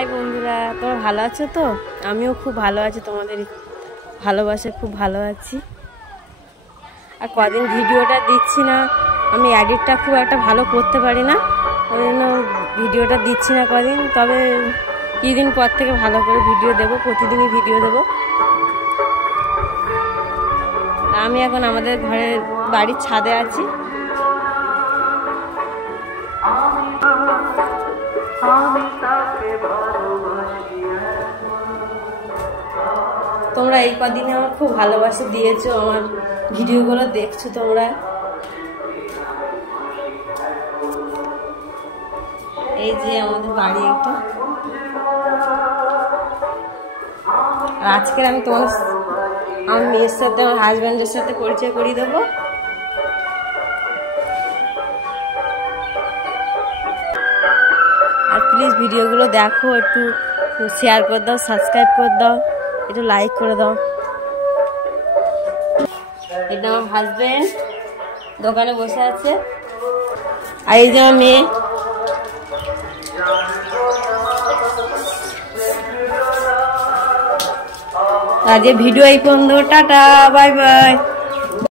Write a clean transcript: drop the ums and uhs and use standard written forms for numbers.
High বন্ধুরা, তোমরা ভালো আছো তো? আমিও খুব ভালো আছি, তোমাদের ভালোবাসায় খুব ভালো আছি। আর কদিন ভিডিওটা দিচ্ছি না, আমি এডিটটা খুব একটা ভালো করতে পারি না, ওই জন্য ভিডিওটা দিচ্ছি না কদিন। তবে কিছুদিন পর থেকে ভালো করে ভিডিও দেবো, প্রতিদিনই ভিডিও দেবো। আমি এখন আমাদের ঘরের বাড়ির ছাদে আছি। তোমরা এই কদিনে আমার খুব ভালোবাসা দিয়েছো, আমার ভিডিওগুলো দেখছো তোমরা। এই যে আমাদের বাড়ি একটা, আর আজকের আমি আমার মেয়ের সাথে, আমার হাজব্যান্ডের সাথে পরিচয় করিয়ে দেবো। আর প্লিজ ভিডিওগুলো দেখো, একটু শেয়ার করে দাও, সাবস্ক্রাইব করে দাও, একটু লাইক করে দাও। এটা আমার হাজব্যান্ড দোকানে বসে আছে, আর এই যে আমার মেয়ে। আজ ভিডিও এই পর্যন্ত, টাটা, বাই বাই।